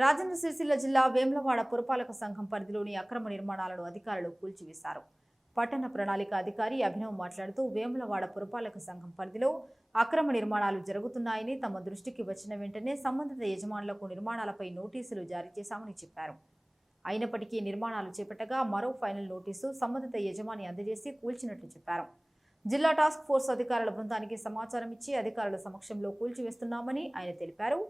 రాజన్న సిరిసిల్ల జిల్లా వేములవాడ పురపాలక సంఘం పరిధిలోని అక్రమ నిర్మాణాలను అధికారులు కూల్చివేశారు. పట్టణ ప్రణాళిక అధికారి అభినవ్ మాట్లాడుతూ వేములవాడ పురపాలక సంఘం పరిధిలో అక్రమ నిర్మాణాలు జరుగుతున్నాయని తమ దృష్టికి వచ్చిన వెంటనే సంబంధిత యజమానులకు నిర్మాణాలపై నోటీసులు జారీ చేశామని చెప్పారు. అయినప్పటికీ నిర్మాణాలు చేపట్టగా మరో ఫైనల్ నోటీసు సంబంధిత యజమాని అందజేసి కూల్చినట్లు చెప్పారు. జిల్లా టాస్క్ ఫోర్స్ అధికారుల బృందానికి సమాచారం ఇచ్చి అధికారుల సమక్షంలో కూల్చివేస్తున్నామని ఆయన తెలిపారు.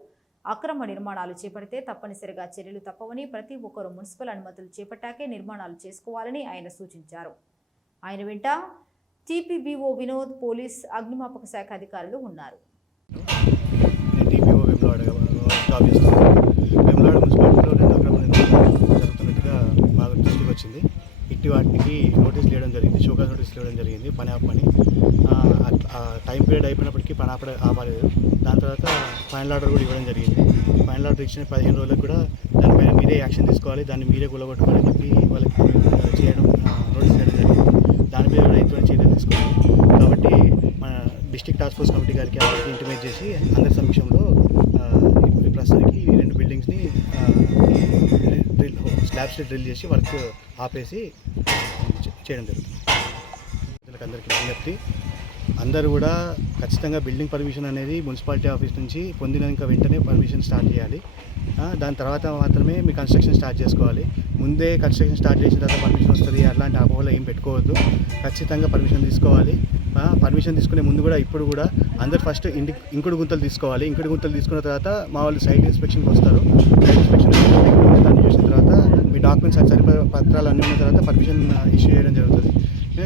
అక్రమ నిర్మాణాలు చేపడితే తప్పనిసరిగా చర్యలు తప్పవని, ప్రతి ఒక్కరూ మున్సిపల్ అనుమతులు చేపట్టాకే నిర్మాణాలు చేసుకోవాలని ఆయన సూచించారు. ఆయన వెంట టీపీబీఓ వినోద్, పోలీస్, అగ్నిమాపక శాఖ అధికారులు ఉన్నారు. ఇట్టి వాటికి నోటీసులు ఇవ్వడం జరిగింది, షోకాజ్ నోటీసులు ఇవ్వడం జరిగింది. పని ఆపమని టైం పీరియడ్ అయిపోయినప్పటికీ పని ఆపలేదు. దాని తర్వాత ఫైనల్ ఆర్డర్ కూడా ఇవ్వడం జరిగింది. ఫైనల్ ఆర్డర్ ఇచ్చిన 15 రోజులకు కూడా దానిపైన మీరే యాక్షన్ తీసుకోవాలి, దాన్ని మీరే కూలగొట్టుకోవాలని చెప్పి వాళ్ళకి చేయడం నోటీస్ చేయడం జరిగింది. దాని మీద కూడా ఎటువంటి చర్యలు తీసుకోవాలి. కాబట్టి మన డిస్ట్రిక్ట్ టాస్క్ ఫోర్స్ కమిటీ గారికి అందరికీ ఇంటిమేట్ చేసి అందరి సమక్షంలో ప్రస్తుతానికి 2 బిల్డింగ్స్ని స్లాబ్స్ డ్రిల్ చేసి వర్క్ ఆపేసి చేయడం జరుగుతుంది. అందరికీ విజ్ఞప్తి, అందరూ కూడా ఖచ్చితంగా బిల్డింగ్ పర్మిషన్ అనేది మున్సిపాలిటీ ఆఫీస్ నుంచి పొందినాక వెంటనే పర్మిషన్ స్టార్ట్ చేయాలి. దాని తర్వాత మాత్రమే మీ కన్స్ట్రక్షన్ స్టార్ట్ చేసుకోవాలి. ముందే కన్స్ట్రక్షన్ స్టార్ట్ చేసిన తర్వాత పర్మిషన్ వస్తుంది అట్లాంటి అపోహలు ఏం పెట్టుకోవద్దు. ఖచ్చితంగా పర్మిషన్ తీసుకోవాలి. పర్మిషన్ తీసుకునే ముందు కూడా ఇప్పుడు కూడా అందరు ఫస్ట్ ఇంకుడు గుంతలు తీసుకోవాలి. ఇంకుడు గుంతలు తీసుకున్న తర్వాత మా వాళ్ళు సైట్ ఇన్స్పెక్షన్కి వస్తారు. సైట్ ఇన్స్పెక్షన్ దాన్ని చేసిన తర్వాత మీ డాక్యుమెంట్స్ పత్రాలు అన్నీ ఉన్న తర్వాత పర్మిషన్ ఇష్యూ చేయడం జరుగుతుంది.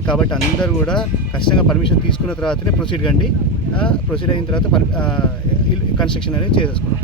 కాబట్టి అందరూ కూడా ఖచ్చితంగా పర్మిషన్ తీసుకున్న తర్వాతనే ప్రొసీడ్ కండి. ప్రొసీడ్ అయిన తర్వాత కన్స్ట్రక్షన్ అనేది చేసేసుకున్నాం.